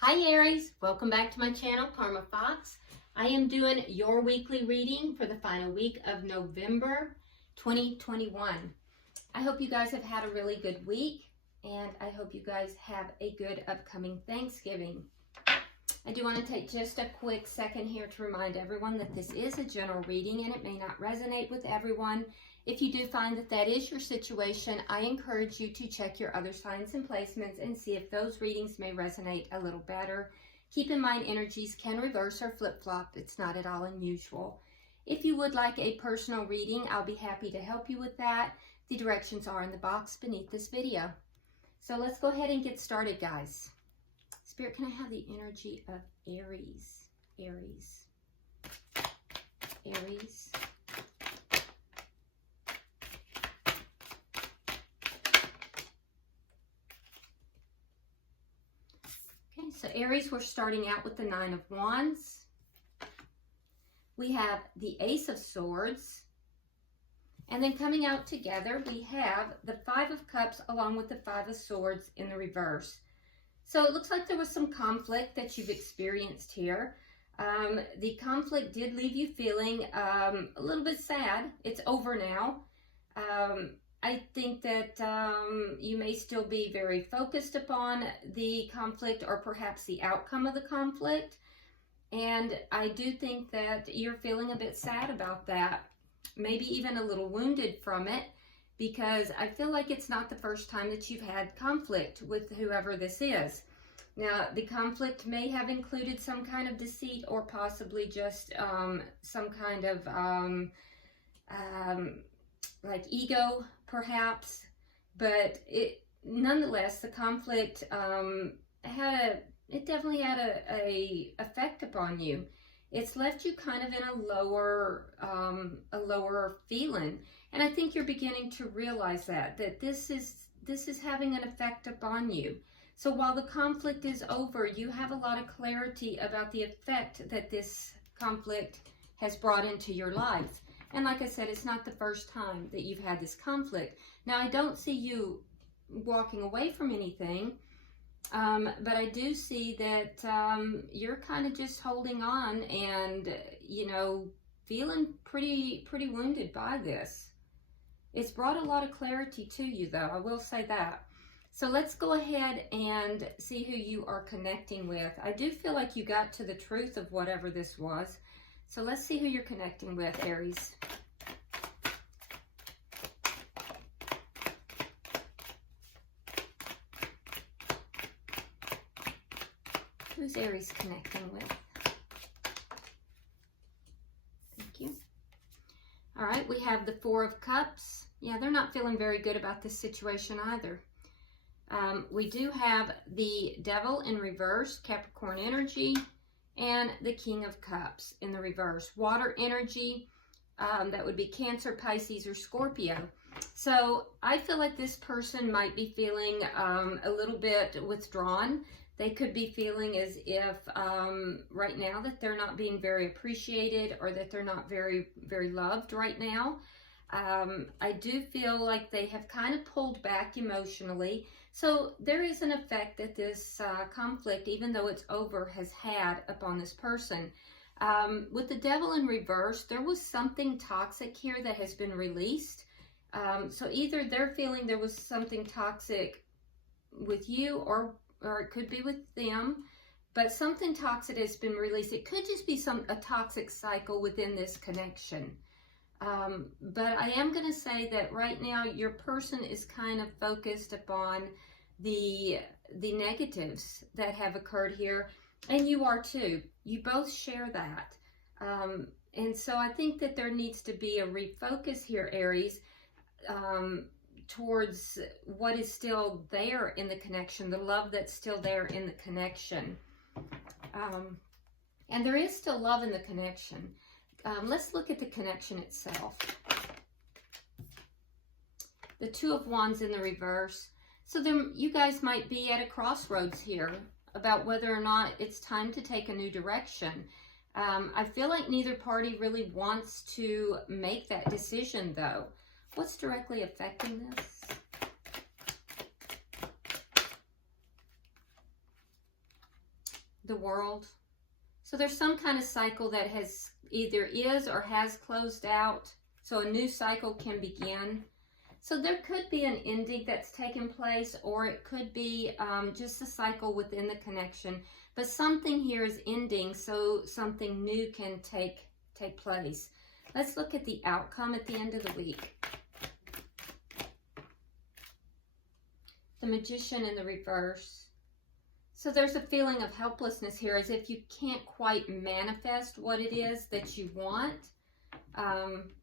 Hi Aries, welcome back to my channel, Karma Fox. I am doing your weekly reading for the final week of November 2021. I hope you guys have had a really good week, and I hope you guys have a good upcoming Thanksgiving. I do want to take just a quick second here to remind everyone that this is a general reading and it may not resonate with everyone. If you do find that that is your situation, I encourage you to check your other signs and placements and see if those readings may resonate a little better. Keep in mind, energies can reverse or flip-flop. It's not at all unusual. If you would like a personal reading, I'll be happy to help you with that. The directions are in the box beneath this video. So let's go ahead and get started, guys. Spirit, can I have the energy of Aries? Aries. Aries. So Aries, we're starting out with the Nine of Wands. We have the Ace of Swords. And then coming out together, we have the Five of Cups along with the Five of Swords in the reverse. So it looks like there was some conflict that you've experienced here. The conflict did leave you feeling a little bit sad. It's over now. I think that you may still be very focused upon the conflict or perhaps the outcome of the conflict. And I do think that you're feeling a bit sad about that, maybe even a little wounded from it, because I feel like it's not the first time that you've had conflict with whoever this is. Now, the conflict may have included some kind of deceit or possibly just some kind of like ego, perhaps, but nonetheless, the conflict it definitely had a effect upon you. It's left you kind of in a lower feeling, and I think you're beginning to realize that this is having an effect upon you. So while the conflict is over, you have a lot of clarity about the effect that this conflict has brought into your life. And like I said, it's not the first time that you've had this conflict. Now, I don't see you walking away from anything, but I do see that you're kind of just holding on and, you know, feeling pretty wounded by this. It's brought a lot of clarity to you, though. I will say that. So let's go ahead and see who you are connecting with. I do feel like you got to the truth of whatever this was. So let's see who you're connecting with, Aries. Who's Aries connecting with? Thank you. All right, we have the Four of Cups. Yeah, they're not feeling very good about this situation either. We do have the Devil in reverse, Capricorn energy, and the King of Cups in the reverse. Water energy, that would be Cancer, Pisces, or Scorpio. So I feel like this person might be feeling a little bit withdrawn. They could be feeling as if right now that they're not being very appreciated or that they're not very loved right now. I do feel like they have kind of pulled back emotionally. So there is an effect that this conflict, even though it's over, has had upon this person. With the Devil in reverse, there was something toxic here that has been released. So either they're feeling there was something toxic with you or it could be with them, but something toxic has been released. It could just be a toxic cycle within this connection. But I am going to say that right now your person is kind of focused upon the negatives that have occurred here, and you are too. You both share that. And so I think that there needs to be a refocus here, Aries, towards what is still there in the connection, the love that's still there in the connection. And there is still love in the connection. Let's look at the connection itself. The Two of Wands in the reverse. So you guys might be at a crossroads here about whether or not it's time to take a new direction. I feel like neither party really wants to make that decision, though. What's directly affecting this? the world. So there's some kind of cycle that has either is or has closed out. So a new cycle can begin. So there could be an ending that's taken place, or it could be just a cycle within the connection. But something here is ending, so something new can take place. Let's look at the outcome at the end of the week. The Magician in the reverse. So there's a feeling of helplessness here, as if you can't quite manifest what it is that you want.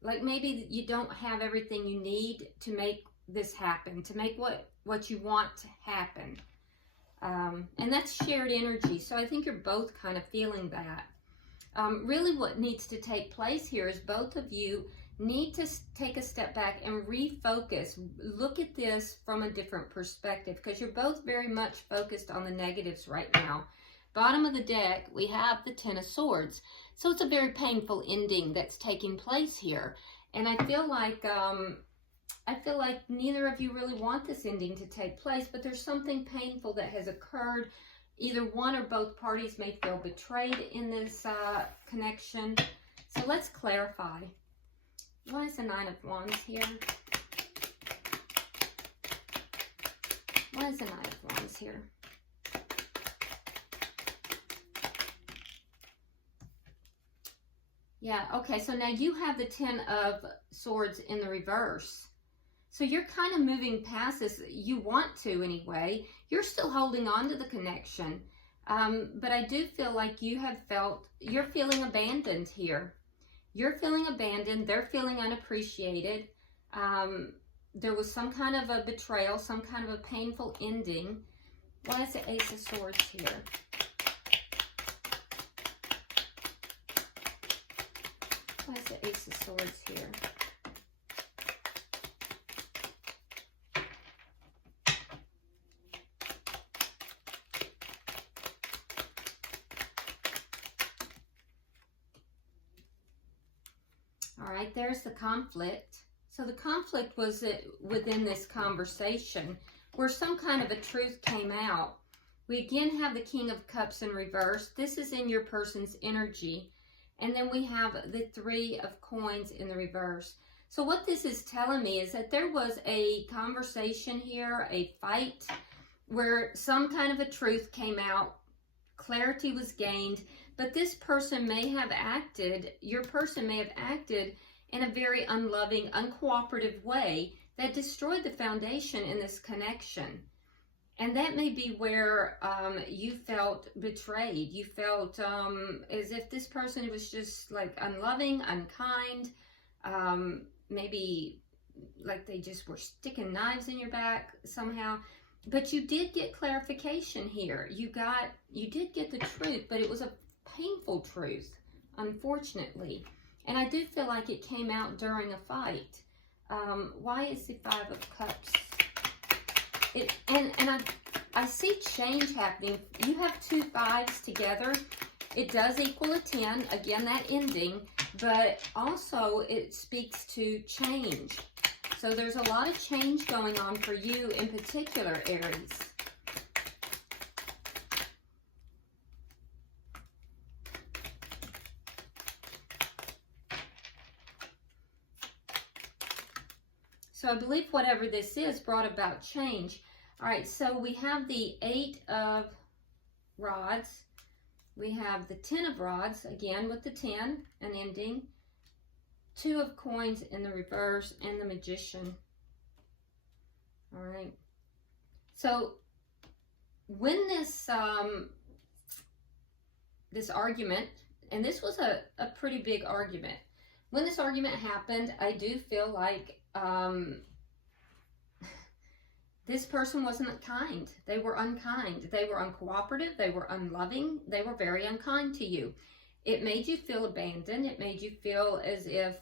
Like maybe you don't have everything you need to make this happen, to make what you want to happen. And that's shared energy. So I think you're both kind of feeling that. Really what needs to take place here is both of you need to take a step back and refocus. Look at this from a different perspective, because you're both very much focused on the negatives right now. Bottom of the deck, we have the Ten of Swords. So it's a very painful ending that's taking place here. And I feel like neither of you really want this ending to take place, but there's something painful that has occurred. Either one or both parties may feel betrayed in this connection. So let's clarify. Why is the Nine of Wands here? Why is the Nine of Wands here? Yeah, okay, so now you have the Ten of Swords in the reverse. So you're kind of moving past this. You want to anyway. You're still holding on to the connection. But I do feel like you're feeling abandoned here. You're feeling abandoned. They're feeling unappreciated. There was some kind of a betrayal, some kind of a painful ending. Why is the Ace of Swords here? Why is the Ace of Swords here? All right, there's the conflict. So the conflict was within this conversation where some kind of a truth came out. We again have the King of Cups in reverse. This is in your person's energy. And then we have the Three of Coins in the reverse. So what this is telling me is that there was a conversation here, a fight, where some kind of a truth came out, clarity was gained, but this person may have acted, your person may have acted in a very unloving, uncooperative way that destroyed the foundation in this connection. And that may be where you felt betrayed. You felt as if this person was just like unloving, unkind, maybe like they just were sticking knives in your back somehow. But you did get clarification here. You did get the truth, but it was a painful truth, unfortunately. And I do feel like it came out during a fight. Why is the Five of Cups? I see change happening. You have two fives together. It does equal a 10. Again, that ending. But also it speaks to change. So there's a lot of change going on for you in particular, Aries. So I believe whatever this is brought about change. All right, so we have the Eight of Rods. We have the Ten of Rods, again with the 10, an ending. Two of Coins in the reverse, and the Magician. All right. So when this this argument, and this was a pretty big argument. When this argument happened, I do feel like this person wasn't kind. They were unkind. They were uncooperative. They were unloving. They were very unkind to you. It made you feel abandoned. It made you feel as if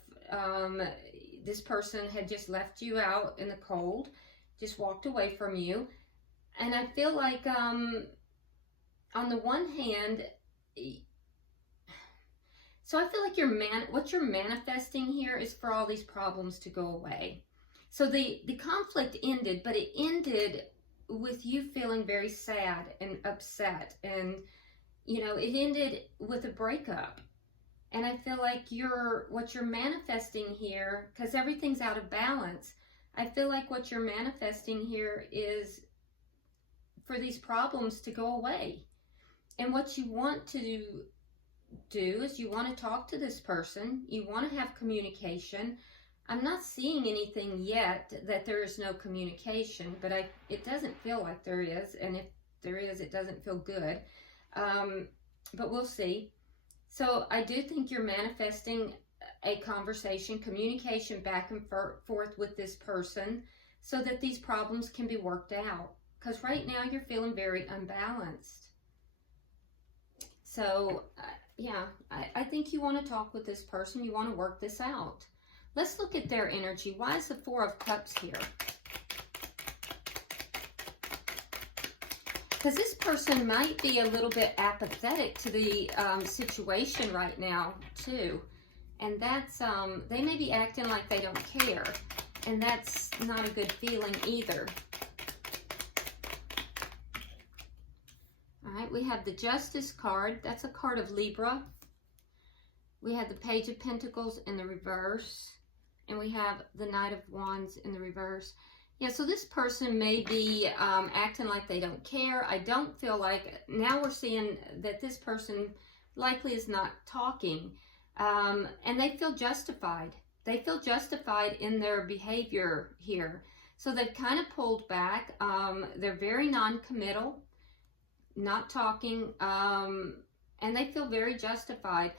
this person had just left you out in the cold, just walked away from you. And I feel like on the one hand, so I feel like what you're manifesting here is for all these problems to go away. So the conflict ended, but it ended with you feeling very sad and upset, and you know, it ended with a breakup. And I feel like what you're manifesting here, because everything's out of balance, I feel like what you're manifesting here is for these problems to go away. And what you want to do is you want to talk to this person. You want to have communication. I'm not seeing anything yet that there is no communication, but it doesn't feel like there is. And if there is, it doesn't feel good. But we'll see. So I do think you're manifesting a conversation, communication back and forth with this person so that these problems can be worked out. Because right now you're feeling very unbalanced. So, yeah, I think you want to talk with this person. You want to work this out. Let's look at their energy. Why is the Four of Cups here? Because this person might be a little bit apathetic to the situation right now, too. And that's, they may be acting like they don't care. And that's not a good feeling either. All right, we have the Justice card. That's a card of Libra. We have the Page of Pentacles in the reverse. And we have the Knight of Wands in the reverse. Yeah, so this person may be acting like they don't care. I don't feel like, now we're seeing that this person likely is not talking. And they feel justified. They feel justified in their behavior here. So they've kind of pulled back. They're very non-committal, not talking, and they feel very justified.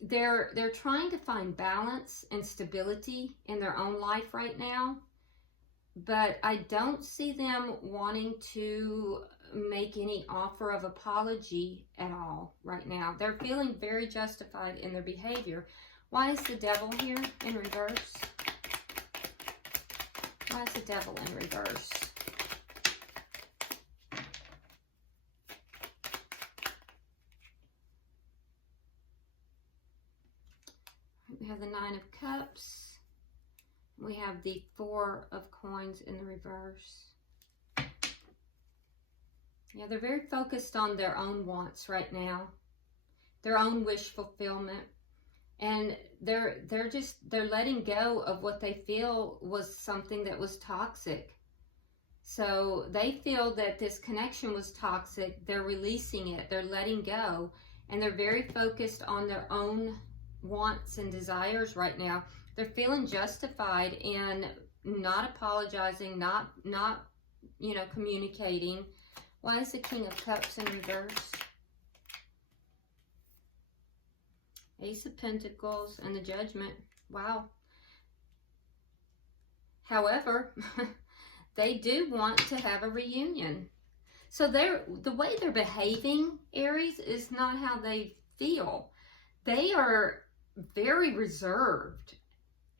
They're trying to find balance and stability in their own life right now. But I don't see them wanting to make any offer of apology at all right now. They're feeling very justified in their behavior. Why is the Devil here in reverse? Why is the Devil in reverse? We have the Nine of Cups. We have the Four of Coins in the reverse. Yeah, they're very focused on their own wants right now, their own wish fulfillment, and they're letting go of what they feel was something that was toxic. So they feel that this connection was toxic. They're releasing it. They're letting go, and they're very focused on their own wants and desires right now. They're feeling justified in not apologizing, not you know, communicating. Why is the King of Cups in reverse? Ace of Pentacles and the Judgment. Wow. However, they do want to have a reunion. So the way they're behaving, Aries, is not how they feel. They are very reserved.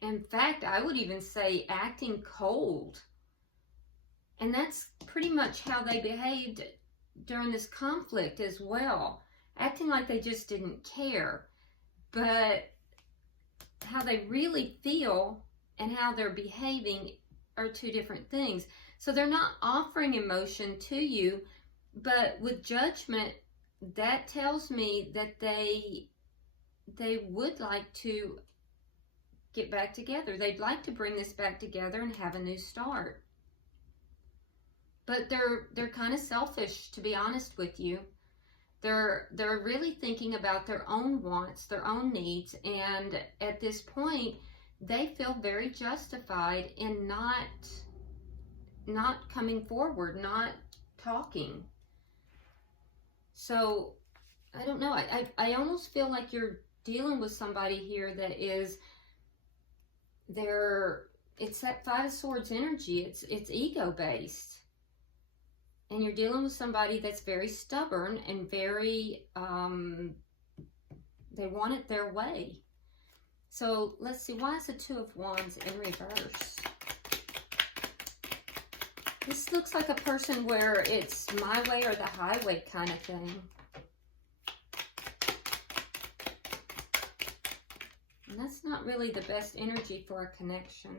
In fact, I would even say acting cold. And that's pretty much how they behaved during this conflict as well. Acting like they just didn't care. But how they really feel and how they're behaving are two different things. So they're not offering emotion to you, but with Judgment, that tells me that they would like to get back together. They'd like to bring this back together and have a new start. But they're kind of selfish, to be honest with you. They're really thinking about their own wants, their own needs, and at this point, they feel very justified in not coming forward, not talking. So, I don't know. I almost feel like you're dealing with somebody here that is, it's that Five of Swords energy. It's ego-based. And you're dealing with somebody that's very stubborn and very, they want it their way. So let's see, why is the Two of Wands in reverse? This looks like a person where it's my way or the highway kind of thing. And that's not really the best energy for a connection.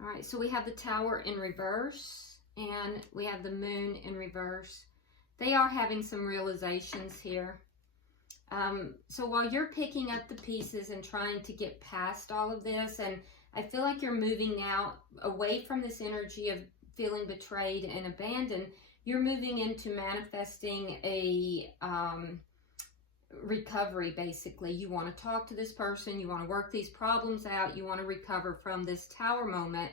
All right, so we have the Tower in reverse. And we have the Moon in reverse. They are having some realizations here. So while you're picking up the pieces and trying to get past all of this, and I feel like you're moving now away from this energy of feeling betrayed and abandoned, you're moving into manifesting a recovery, basically. You want to talk to this person, you want to work these problems out, you want to recover from this Tower moment.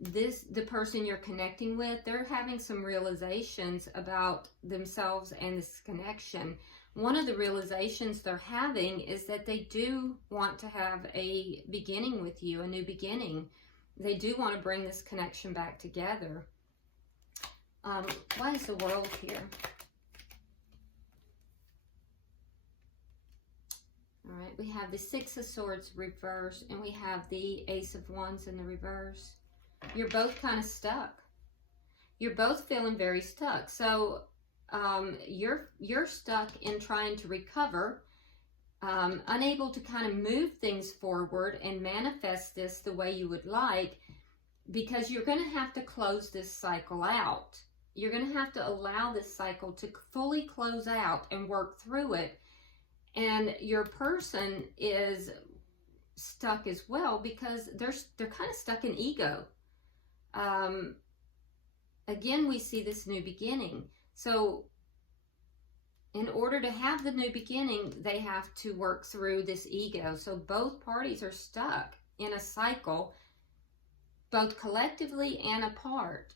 The person you're connecting with, they're having some realizations about themselves and this connection. One of the realizations they're having is that they do want to have a beginning with you, a new beginning. They do want to bring this connection back together. Why is the World here? All right, we have the Six of Swords reverse, and we have the Ace of Wands in the reverse. You're both kind of stuck. You're both feeling very stuck. So you're stuck in trying to recover, unable to kind of move things forward and manifest this the way you would like, because you're going to have to close this cycle out. You're going to have to allow this cycle to fully close out and work through it. And your person is stuck as well, because they're kind of stuck in ego. Again, we see this new beginning. So in order to have the new beginning, they have to work through this ego. So both parties are stuck in a cycle, both collectively and apart,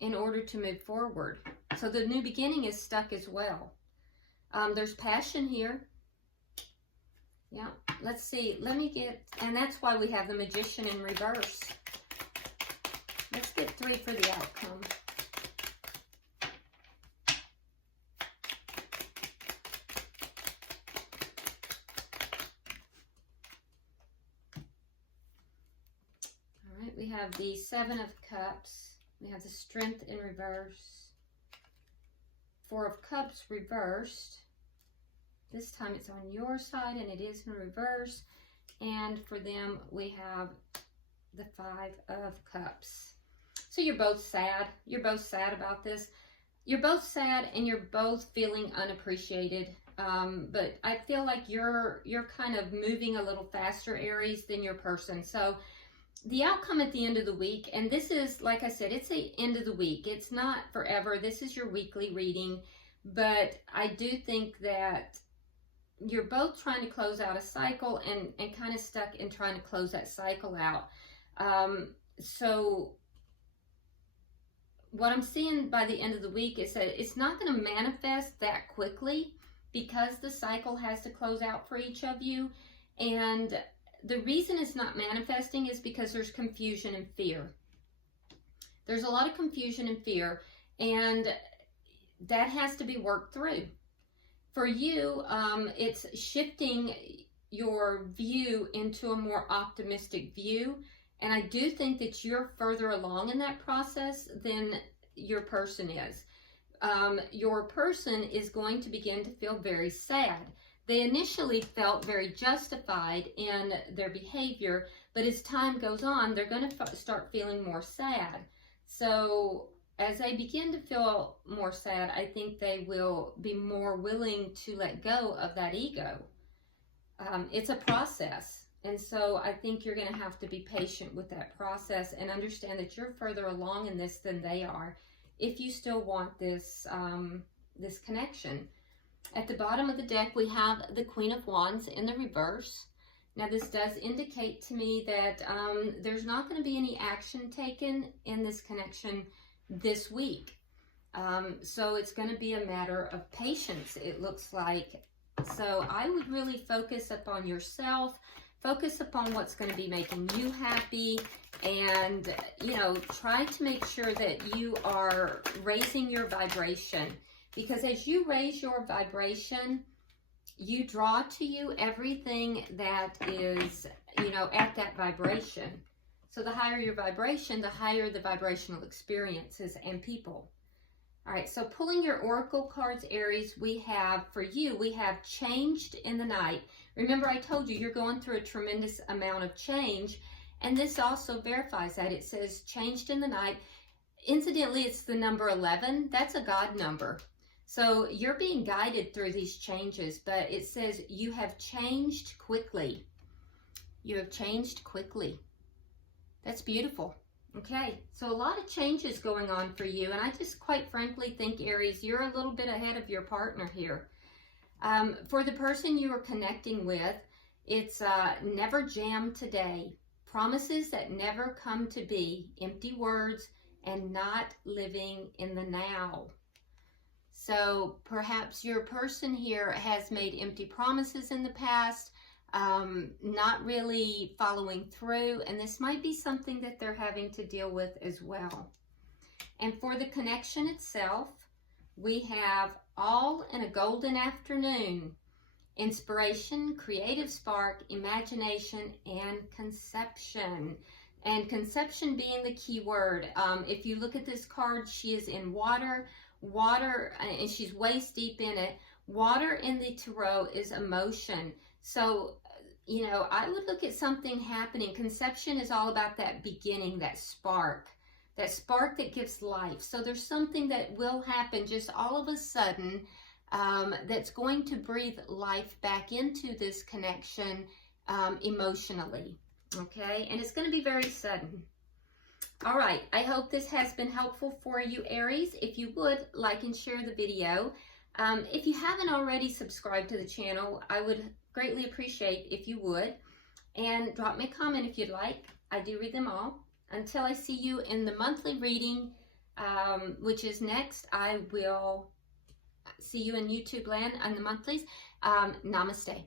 in order to move forward. So the new beginning is stuck as well. There's passion here. Yeah, let's see. And that's why we have the Magician in reverse. Let's get 3 for the outcome. All right, we have the Seven of Cups. We have the Strength in reverse. 4 of Cups reversed. This time it's on your side and it is in reverse. And for them, we have the 5 of Cups. So you're both sad. You're both sad about this. You're both sad and you're both feeling unappreciated. But I feel like you're kind of moving a little faster, Aries, than your person. So the outcome at the end of the week, and this is, like I said, it's the end of the week. It's not forever. This is your weekly reading. But I do think that you're both trying to close out a cycle and kind of stuck in trying to close that cycle out. So what I'm seeing by the end of the week is that it's not going to manifest that quickly, because the cycle has to close out for each of you. And the reason it's not manifesting is because there's confusion and fear. There's a lot of confusion and fear, and that has to be worked through. For you, it's shifting your view into a more optimistic view. And I do think that you're further along in that process than your person is. Your person is going to begin to feel very sad. They initially felt very justified in their behavior, but as time goes on, they're going to start feeling more sad. So as they begin to feel more sad, I think they will be more willing to let go of that ego. It's a process. And so I think you're going to have to be patient with that process and understand that you're further along in this than they are, if you still want this, this connection. At the bottom of the deck, we have the Queen of Wands in the reverse. Now, this does indicate to me that there's not going to be any action taken in this connection this week. So it's going to be a matter of patience, it looks like. So I would really focus upon yourself, focus upon what's going to be making you happy, and, you know, try to make sure that you are raising your vibration. Because as you raise your vibration, you draw to you everything that is, you know, at that vibration. So the higher your vibration, the higher the vibrational experiences and people. All right, so pulling your oracle cards, Aries, we have, for you, we have changed in the night. Remember, I told you you're going through a tremendous amount of change, and this also verifies that. It says changed in the night, Incidentally, it's the number 11. That's a God number. So you're being guided through these changes, but it says you have changed quickly. You have changed quickly. That's beautiful. Okay, so a lot of changes going on for you, and I just quite frankly think, Aries, you're a little bit ahead of your partner here. For the person you are connecting with, it's never jam today. Promises that never come to be. Empty words and not living in the now. So perhaps your person here has made empty promises in the past, not really following through, and this might be something that they're having to deal with as well. And for the connection itself, we have all in a golden afternoon. Inspiration, creative spark, imagination, and conception. And conception being the key word. If you look at this card, she is in water, and she's waist deep in it. Water in the tarot is emotion. So, you know, I would look at something happening. Conception is all about that beginning, that spark that gives life. So there's something that will happen just all of a sudden that's going to breathe life back into this connection emotionally. Okay, and it's going to be very sudden. All right, I hope this has been helpful for you, Aries. If you would, like and share the video. If you haven't already subscribed to the channel, I would greatly appreciate if you would. And drop me a comment if you'd like. I do read them all. Until I see you in the monthly reading, which is next, I will see you in YouTube land on the monthlies. Namaste.